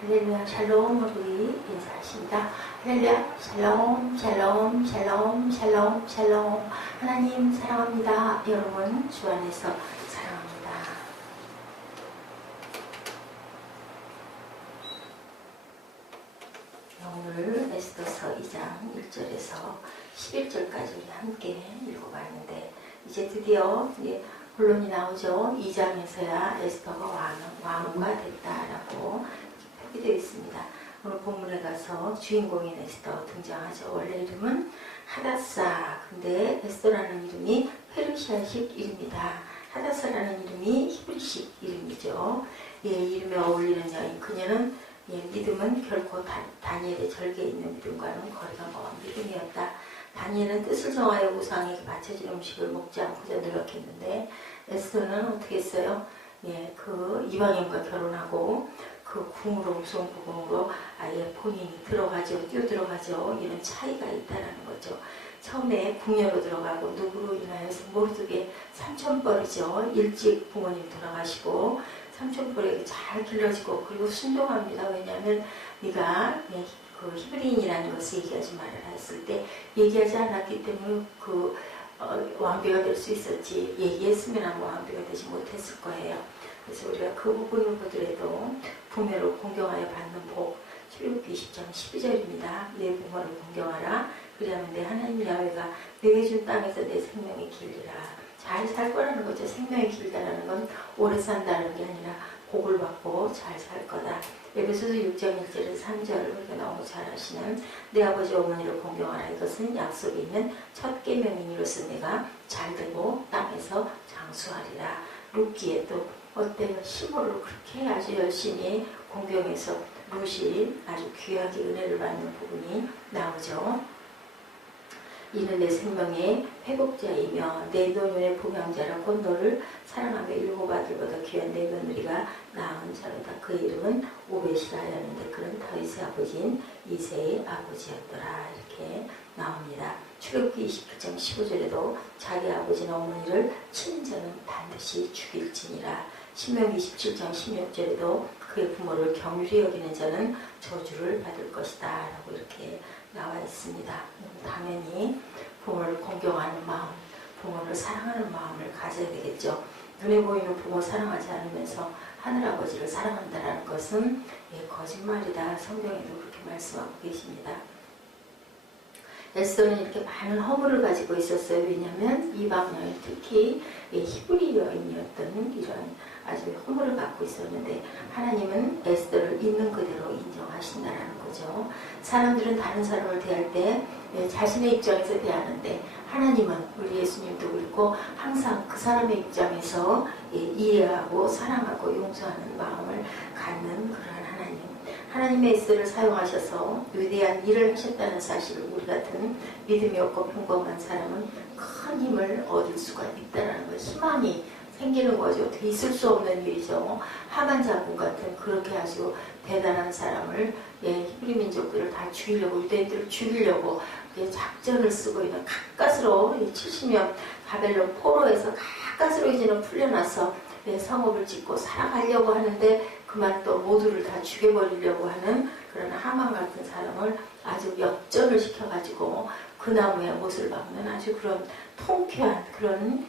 할렐루야 샬롬으로 인사하십니다. 할렐루야 샬롬 샬롬 샬롬 샬롬 샬롬. 하나님 사랑합니다. 여러분 주 안에서 사랑합니다. 오늘 에스더서 2장 1절에서 11절까지 우리 함께 읽어봤는데 이제 드디어 본론이 나오죠. 2장에서야 에스더가 왕후가 됐다라고 표기되어 있습니다. 오늘 본문에 가서 주인공인 에스더 등장하죠. 원래 이름은 하다사. 근데 에스더라는 이름이 페르시아식 이름이다. 하다사라는 이름이 히브리식 이름이죠. 이름에 어울리는 여인. 그녀는 믿음은 결코 다니엘의 절개에 있는 믿음과는 거리가 먼 믿음이었다. 다니엘은 뜻을 정하여 우상에게 바쳐진 음식을 먹지 않고자 노력했는데 에스더는 어떻게 했어요? 그 이방인과 결혼하고 그 궁으로 무서운 부궁으로 아예 본인이 뛰어들어가죠. 이런 차이가 있다는 거죠. 처음에 궁녀로 들어가고 누구로 인하여서 모르게 삼천벌이죠. 일찍 부모님 돌아가시고 삼천벌에게 잘 길러지고 그리고 순종합니다. 왜냐하면 네가 그 히브리인이라는 것을 얘기하지 말아라 했을 때 얘기하지 않았기 때문에 왕비가 될 수 있었지, 얘기했으면 아마 왕비가 되지 못했을 거예요. 그래서 우리가 그 부분을 보더라도 부모를 공경하여 받는 복, 출애굽기 20장 12절입니다. 내 부모를 공경하라. 그리하면 내 하나님 야훼가 내게 준 땅에서 내 생명이 길리라. 잘 살 거라는 거죠. 생명이 길다라는 건 오래 산다는 게 아니라 복을 받고 잘 살 거다. 에베소서 6장 1절에서 3절을 우리가 너무 잘 아시는 내 아버지 어머니를 공경하라. 이것은 약속이 있는 첫 계명이니로서 내가 잘되고 땅에서 장수하리라. 룻기에 또 어때요? 시모를 그렇게 아주 열심히 공경해서 룻이 아주 귀하게 은혜를 받는 부분이 나오죠. 이는 내 생명의 회복자이며 내 노년의 부명자라 곧 너를 사랑하며 일곱 아들보다 귀한 내 며느리가 낳은 자로다. 그 이름은 오벳이라였는데 그는 다윗의 아버지인 이새의 아버지였더라. 이렇게 나옵니다. 출애굽기 29장 15절에도 자기 아버지나 어머니를 치는 자는 반드시 죽일지니라. 신명기 27장 16절에도 그의 부모를 경휼히 여기는 자는 저주를 받을 것이다 라고 이렇게 나와 있습니다. 당연히 부모를 공경하는 마음, 부모를 사랑하는 마음을 가져야 되겠죠. 눈에 보이는 부모 사랑하지 않으면서 하늘아버지를 사랑한다는 것은 거짓말이다. 성경에도 그렇게 말씀하고 계십니다. 에스더는 이렇게 많은 허물을 가지고 있었어요. 왜냐하면 이방 여인, 특히 히브리 여인이었던 이런 아주 허물을 갖고 있었는데 하나님은 에스더를 있는 그대로 인정하신다는 거죠. 사람들은 다른 사람을 대할 때 자신의 입장에서 대하는데 하나님은 우리 예수님도 그렇고 항상 그 사람의 입장에서 이해하고 사랑하고 용서하는 마음을 갖는 그러한 하나님의 에스더를 사용하셔서 위대한 일을 하셨다는 사실을 우리 같은 믿음이 없고 평범한 사람은 큰 힘을 얻을 수가 있다는 것, 희망이 생기는 거죠. 어떻게 있을 수 없는 일이죠. 하만 장군 같은 그렇게 아주 대단한 사람을 히브리 민족들을 다 죽이려고, 유대인들을 죽이려고 작전을 쓰고 있는 가까스로 70년 바벨론 포로에서 가까스로 이제는 풀려나서 성읍을 짓고 살아가려고 하는데 그만 또 모두를 다 죽여버리려고 하는 그런 하만 같은 사람을 아주 역전을 시켜가지고 그 나무에 못을 박는 아주 그런 통쾌한 그런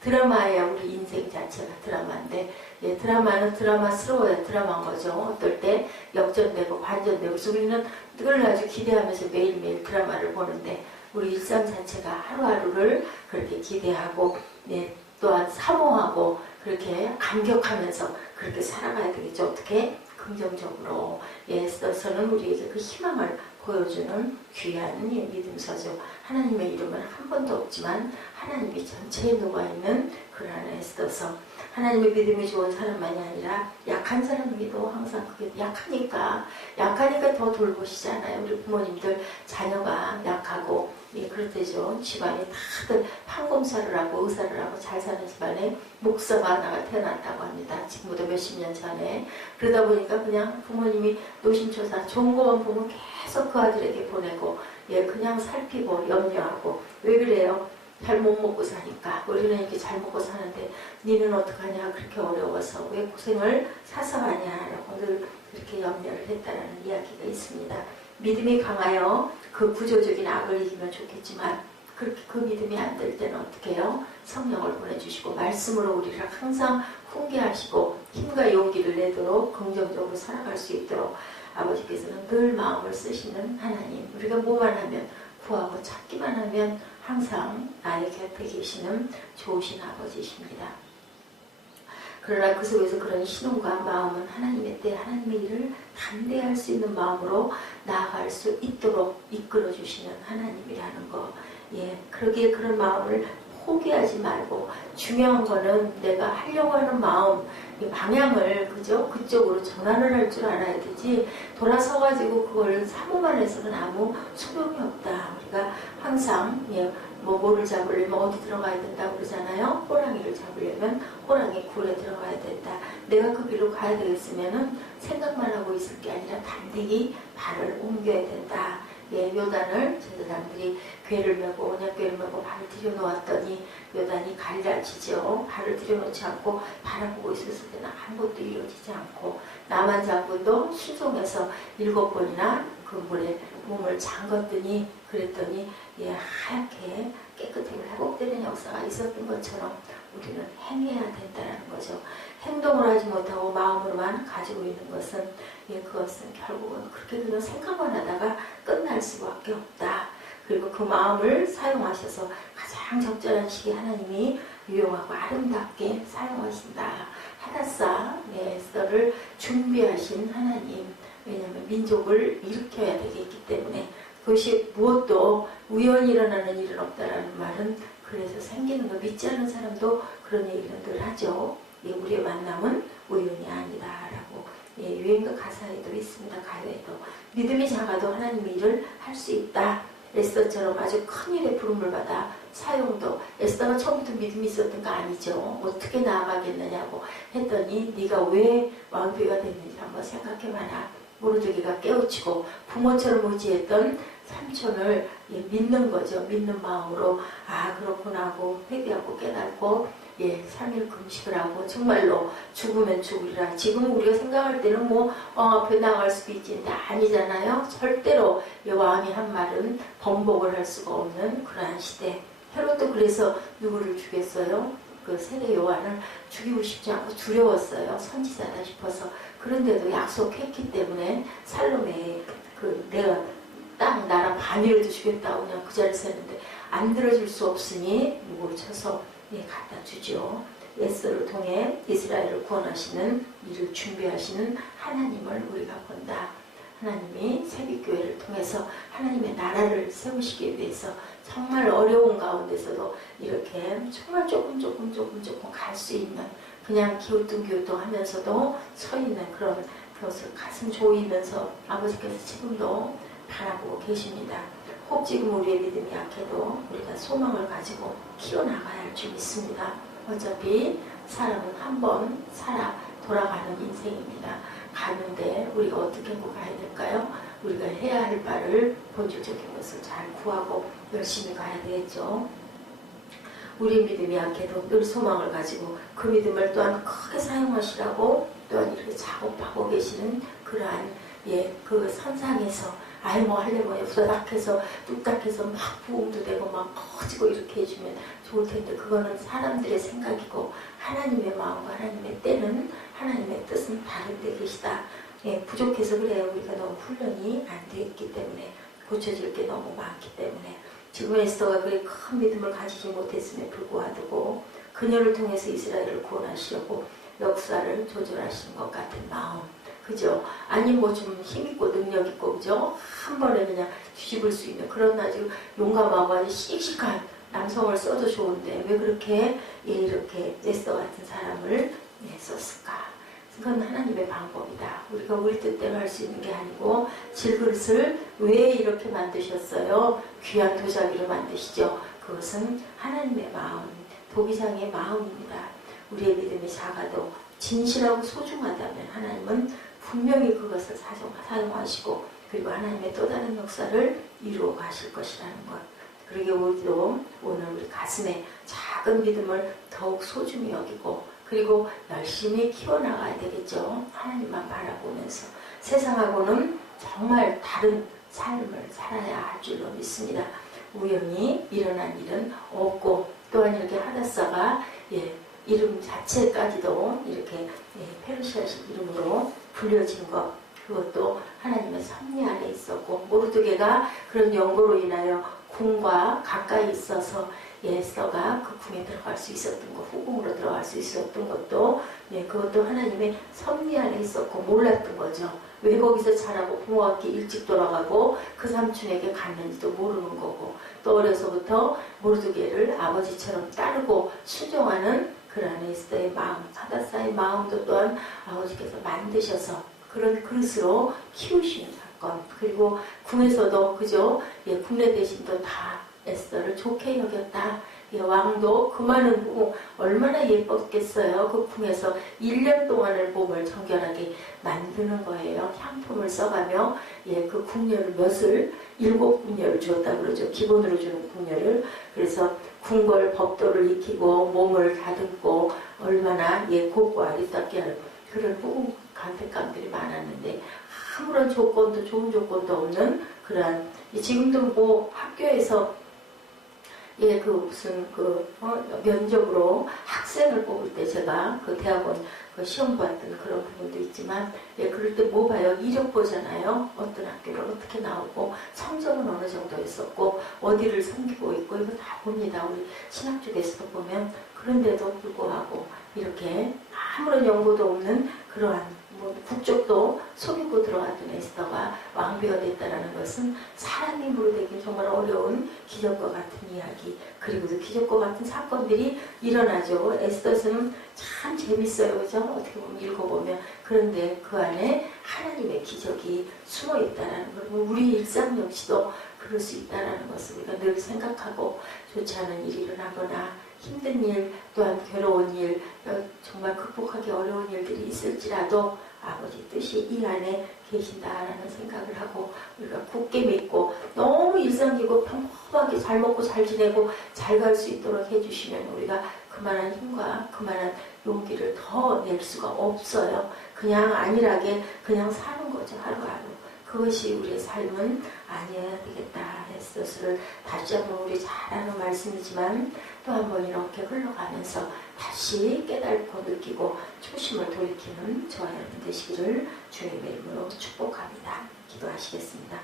드라마예요. 우리 인생 자체가 드라마인데 드라마는 드라마스러워야 드라마인 거죠. 어떨 때 역전되고 반전되고 그래서 우리는 늘 아주 기대하면서 매일매일 드라마를 보는데 우리 일상 자체가 하루하루를 그렇게 기대하고 또한 사모하고 그렇게 감격하면서 그렇게 살아가야 되겠죠. 어떻게? 긍정적으로. 에스더서는 우리에게 그 희망을 보여주는 귀한 믿음서죠. 하나님의 이름은 한 번도 없지만 하나님이 전체에 녹아있는 그러한 에스더서. 하나님의 믿음이 좋은 사람만이 아니라 약한 사람에게도 항상 그게 약하니까 더 돌보시잖아요. 우리 부모님들 자녀가 약하고 그렇대죠. 집안에 다들 판검사를 하고 의사를 하고 잘 사는 집안에 목사가 하나가 태어났다고 합니다. 지금부터 몇십 년 전에. 그러다 보니까 그냥 부모님이 노심초사 좋은 것만 보면 계속 그 아들에게 보내고 그냥 살피고 염려하고. 왜 그래요? 잘 못 먹고 사니까. 우리는 이렇게 잘 먹고 사는데 니는 어떡하냐, 그렇게 어려워서 왜 고생을 사서 하냐라고 늘 그렇게 염려를 했다라는 이야기가 있습니다. 믿음이 강하여 그 구조적인 악을 이기면 좋겠지만 그렇게 그 믿음이 안 될 때는 어떻게 해요? 성령을 보내주시고 말씀으로 우리를 항상 훈계하시고 힘과 용기를 내도록 긍정적으로 살아갈 수 있도록 아버지께서는 늘 마음을 쓰시는 하나님, 우리가 뭐만 하면 구하고 찾기만 하면 항상 나의 곁에 계시는 좋으신 아버지십니다. 그러나 그 속에서 그런 신용과 마음은 하나님의 때 하나님의 일을 담대할 수 있는 마음으로 나아갈 수 있도록 이끌어주시는 하나님이라는 거. 예, 그러기에 그런 마음을 포기하지 말고 중요한 거는 내가 하려고 하는 마음, 방향을 그죠? 그쪽으로 전환을 할 줄 알아야 되지 돌아서가지고 그걸 사모만 해서는 아무 소용이 없다. 우리가 항상 뭐를 잡으려면 어디 들어가야 된다고 그러잖아요. 호랑이를 잡으려면 호랑이 굴에 들어가야 된다. 내가 그 길로 가야 되겠으면은 생각만 하고 있을 게 아니라 단디기 발을 옮겨야 된다. 예, 요단을 제사장들이 궤를 메고 언약궤를 메고 발을 들여놓았더니 요단이 갈라지죠. 발을 들여놓지 않고 바라보고 있었을 때는 아무것도 이루어지지 않고 나만 장군도 순종해서 7번이나 그 물에 몸을 잠갔더니 그랬더니 예, 하얗게 깨끗하게 회복되는 역사가 있었던 것처럼 우리는 행해야 된다는 거죠. 행동을 하지 못하고 마음으로만 가지고 있는 것은 그것은 결국은 그렇게 그냥 생각만 하다가 끝날 수밖에 없다. 그리고 그 마음을 사용하셔서 가장 적절한 시기에 하나님이 유용하고 아름답게 사용하신다. 하다사 에스더를 준비하신 하나님. 왜냐하면 민족을 일으켜야 되겠기 때문에 그것이 무엇도 우연히 일어나는 일은 없다라는 말은 그래서 생기는 거 믿지 않는 사람도 그런 얘기는 늘 하죠. 우리의 만남은 우연이 아니다라고. 유행도 가사에도 있습니다. 가요에도. 믿음이 작아도 하나님의 일을 할 수 있다. 에스더처럼 아주 큰 일에 부름을 받아 사용도 에스더가 처음부터 믿음이 있었던 거 아니죠. 어떻게 나아가겠느냐고 했더니 네가 왜 왕비가 됐는지 한번 생각해봐라. 모르드게가 깨우치고 부모처럼 의지했던 삼촌을 믿는 거죠. 믿는 마음으로 그렇구나 하고 회개하고 깨닫고 3일 금식을 하고 정말로 죽으면 죽으리라. 지금 우리가 생각할 때는 앞에 나갈 수도 있지. 근데 아니잖아요. 절대로 왕이 한 말은 번복을 할 수가 없는 그러한 시대. 헤롯도 그래서 누구를 죽였어요? 그 세례 요한을 죽이고 싶지 않고 두려웠어요. 선지자다 싶어서. 그런데도 약속했기 때문에 살로메에 내가 땅 나라 반이라도 주겠다고 그냥 그 자리에서 했는데 안 들어줄 수 없으니 누구를 쳐서 갖다 주죠. 에스더를 통해 이스라엘을 구원하시는 일을 준비하시는 하나님을 우리가 본다. 하나님이 새벽교회를 통해서 하나님의 나라를 세우시기 위해서 정말 어려운 가운데서도 이렇게 정말 조금 갈 수 있는 그냥 기우뚱기우뚱 하면서도 서 있는 그런 그것을 가슴 조이면서 아버지께서 지금도 바라보고 계십니다. 혹 지금 우리의 믿음이 약해도 우리가 소망을 가지고 키워나가야 할 줄 믿습니다. 어차피 사람은 한번 살아 돌아가는 인생입니다. 가는데 우리가 어떻게 하고 가야 될까요? 우리가 해야 할 바를 본질적인 것을 잘 구하고 열심히 가야 되겠죠. 우리 믿음이 약해도 늘 소망을 가지고 그 믿음을 또한 크게 사용하시라고 또한 이렇게 작업하고 계시는 그러한 그 선상에서 하려면 후다닥해서 뚝딱해서 막 부음도 되고 막 커지고 이렇게 해주면 좋을 텐데 그거는 사람들의 생각이고 하나님의 마음과 하나님의 때는 하나님의 뜻은 다른 데 계시다. 부족해서 그래요. 우리가 너무 훈련이 안 돼 있기 때문에 고쳐질 게 너무 많기 때문에 지금 에스더가 그렇게 큰 믿음을 가지지 못했음에 불구하고 그녀를 통해서 이스라엘을 구원하시려고 역사를 조절하시는 것 같은 마음. 그죠? 아니 좀 힘있고 능력있고 그죠? 한 번에 그냥 뒤집을 수 있는 그런 아주 용감하고 아주 씩씩한 남성을 써도 좋은데 왜 그렇게 이렇게 에스더 같은 사람을 썼을까? 그건 하나님의 방법이다. 우리가 우리 뜻대로 할 수 있는 게 아니고 질그릇을 왜 이렇게 만드셨어요? 귀한 도자기로 만드시죠. 그것은 하나님의 마음, 도기장의 마음입니다. 우리의 믿음이 작아도 진실하고 소중하다면 하나님은 분명히 그것을 사용하시고 그리고 하나님의 또 다른 역사를 이루어 가실 것이라는 것. 그러게 우리도 오늘 우리 가슴에 작은 믿음을 더욱 소중히 여기고 그리고 열심히 키워나가야 되겠죠. 하나님만 바라보면서 세상하고는 정말 다른 삶을 살아야 할 줄로 믿습니다. 우연히 일어난 일은 없고, 또한 이렇게 하다사가 이름 자체까지도 이렇게 페르시아식 이름으로 불려진 것, 그것도 하나님의 섭리 안에 있었고, 모르드게가 그런 연고로 인하여 궁과 가까이 있어서 에스더가 그 궁에 들어갈 수 있었던 것, 후궁으로 들어갈 수 있었던 것도 그것도 하나님의 섭리 안에 있었고 몰랐던 거죠. 왜 거기서 자라고 부모와 함께 일찍 돌아가고 그 삼촌에게 갔는지도 모르는 거고, 또 어려서부터 모르드게를 아버지처럼 따르고 순종하는 그런 에스더의 마음, 하다사의 마음도 또한 아버지께서 만드셔서 그런 그릇으로 키우시는 사건, 그리고 궁에서도 그죠, 국내 대신도 다 에스더를 좋게 여겼다. 왕도 그 많은 궁 얼마나 예뻤겠어요. 그 궁에서 1년 동안을 몸을 정결하게 만드는 거예요. 향품을 써가며 그 궁녀를 몇을 7궁녀를 주었다 그러죠. 기본으로 주는 궁녀를. 그래서 궁궐 법도를 익히고 몸을 다듬고 얼마나 곱고 아리답게 하는 그런 후궁 간택감들이 많았는데, 아무런 조건도 좋은 조건도 없는 그러한, 지금도 뭐 학교에서 면접으로 학생을 뽑을 때 제가 그 대학원 시험 봤던 그런 부분도 있지만, 그럴 때 뭐 봐요? 이력 보잖아요. 어떤 학교를 어떻게 나오고, 성적은 어느 정도 있었고, 어디를 섬기고 있고, 이거 다 봅니다. 우리 신학 쪽에서도 보면. 그런데도 불구하고, 이렇게 아무런 연고도 없는 그러한, 국적도 속이고 들어갔던 에스더가 왕비가 됐다는 것은 사람 힘으로 되기 정말 어려운 기적과 같은 이야기, 그리고 그 기적과 같은 사건들이 일어나죠. 에스더서는 참 재밌어요. 그죠? 어떻게 보면 읽어보면. 그런데 그 안에 하나님의 기적이 숨어 있다는 것, 우리 일상 역시도 그럴 수 있다는 것을 우리가 늘 생각하고, 좋지 않은 일이 일어나거나 힘든 일, 또한 괴로운 일, 정말 극복하기 어려운 일들이 있을지라도 아버지 뜻이 이 안에 계신다라는 생각을 하고, 우리가 굳게 믿고 너무 일상이고 평범하게 잘 먹고 잘 지내고 잘 갈 수 있도록 해주시면 우리가 그만한 힘과 그만한 용기를 더 낼 수가 없어요. 그냥 안일하게 그냥 사는 거죠. 하루하루. 그것이 우리의 삶은 아니어야 되겠다 했었을 다시 한번 우리 잘 아는 말씀이지만 또 한번 이렇게 흘러가면서 다시 깨닫고 느끼고 초심을 돌이키는 저와 여러분 되시기를 주의 이름으로 축복합니다. 기도하시겠습니다.